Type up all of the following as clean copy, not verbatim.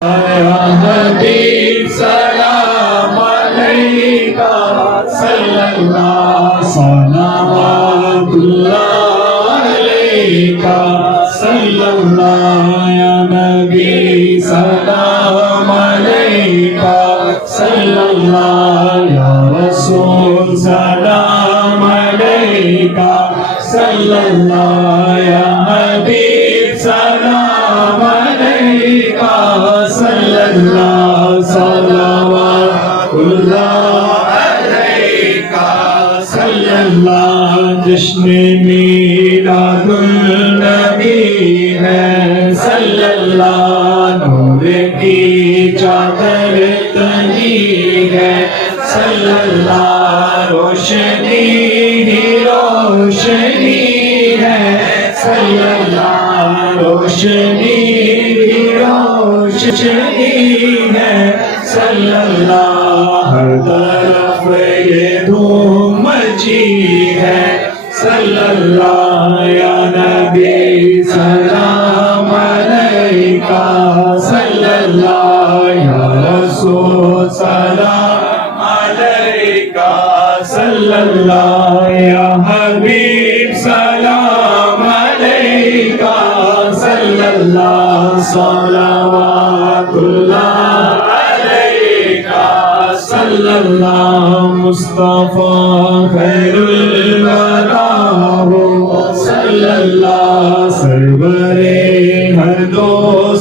حبیب سلام علیکہ صلی اللہ صلوات اللہ علیکہ صلی اللہ یا نبی سلام علیکہ صلی اللہ یا رسول سلام علیکہ صلی اللہ یا حبیب سلام علیکہ صلی اللہ صلوات اللہ علیکہ صلی اللہ جشن میلاد النبی ہے صلی اللہ نور کی چادر تنی ہے صلی اللہ روشنی ہی روشنی ہے صلی اللہ روشنی روشنی ہے صلی اللہ ہر طرف یہ دھوم مچی ہے صلی اللہ یا نبی سلام علیکہ صلی اللہ یا رسول سلام علیکہ صلی اللہ یا حبیب سلام علیکہ صلی اللہ صلوات اللہ علیکہ صلی اللہ مصطفیٰ خیر الورا ہو صلی اللہ سرور ہر دو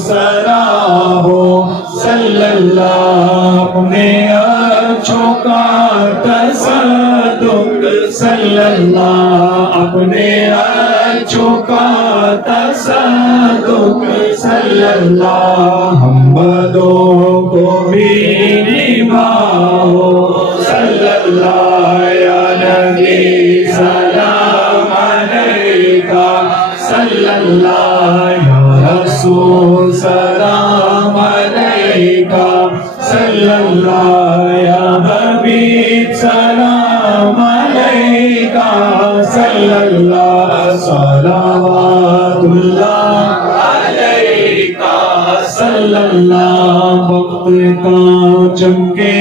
سرا ہو صلی اللہ اپنے اچھوں کا تصدق صلی اللہ اپنے اچھوں کا تصدق صلی اللہ ہم بدوں کو بھی نبھاؤ صلی اللہ یا نبی سلام علیکہ صلی اللہ یا رسول سلام علیکہ صلی اللہ یا حبیب سلام علیکہ صلی اللہ صلوات اللہ علیکہ صلی اللہ وقت کا چمکے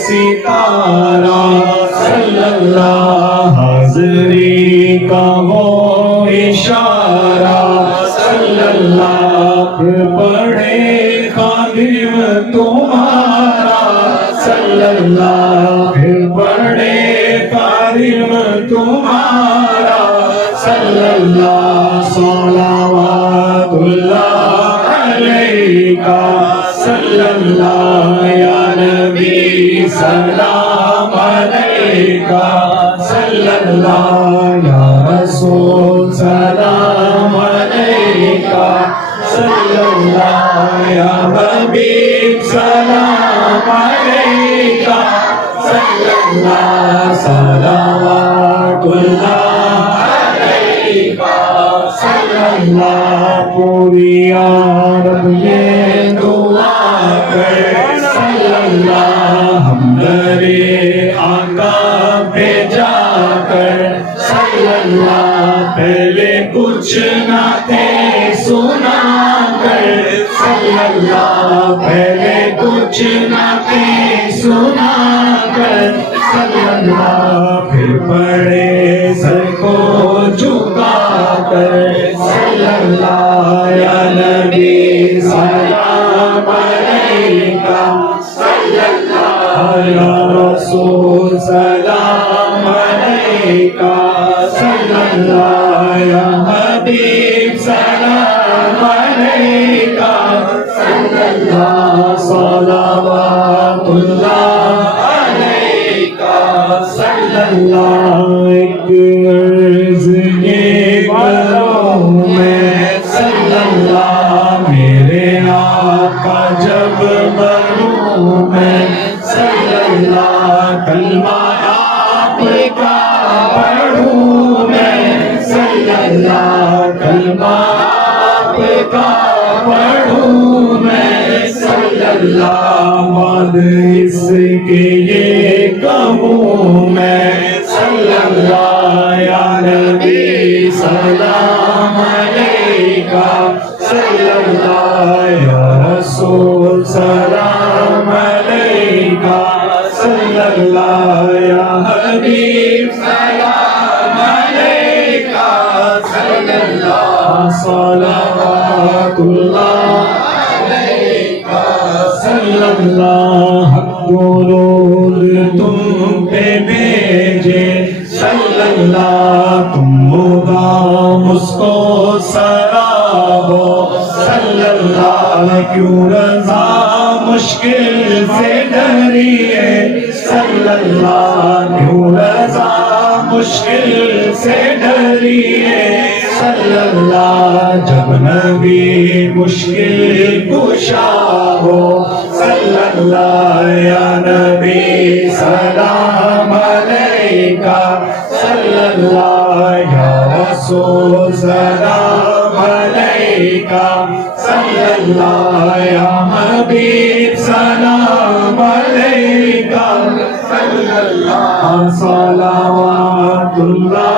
ستارہ صلی اللہ حاضری کا وہ اشارہ صلی اللہ پھر پڑھے خادم تمہارا صلی اللہ پھر پڑھے خادم تمہارا صلی اللہ صلوات اللہ علیکہ صلی اللہ یا نبی سلام علیکہ صلی اللہ یا رسول سلام علیکہ صلی اللہ یا حبیب سلام علیکہ صلی اللہ صلوات اللہ علیکہ صلی اللہ پوری عرب یہ دعا کر صلی اللہ ہم درے آقا پہ جا کر صلی اللہ پہلے کچھ نہ تھے سنا کر صلی اللہ پہلے کچھ نہ تھے سنا کر صلی اللہ پھر پڑے سر کو جھکا کر صلی اللہ یا نبی سلام علیکہ صلی اللہ یا رسول سلام علیکہ صلی اللہ یا حبیب سلام علیکہ صلی اللہ صلوات اللہ علیکہ صلی اللہ ایک عرض یہ کروں میں صلی اللہ میرے آقا جب مروں میں صلی اللہ کلمہ آپ کا پڑھوں میں صلی اللہ کلمہ آپ کا پڑھوں میں صلی اللہ بعد اس کے یہ کہوں میں صلی اللہ یا نبی سلام علیکہ صلی اللہ یا رسول سلام علیکہ صلی اللہ یا حبیب سلام علیکہ صلی اللہ صلوات اللہ علیکہ صلی اللہ درود تم پہ بھیجے صلی اللہ تم مدام اس کو سرابو صلی اللہ کیوں رضا مشکل سے ڈریے صلی اللہ کیوں رضا مشکل سے ڈریے صلی اللہ جب نبی مشکل کشا ہو صلی اللہ یا نبی سلام علیکہ صلی اللہ یا رسول سلام علیکہ صلی اللہ یا حبیب سلام علیکہ صلی اللہ صلوات اللہ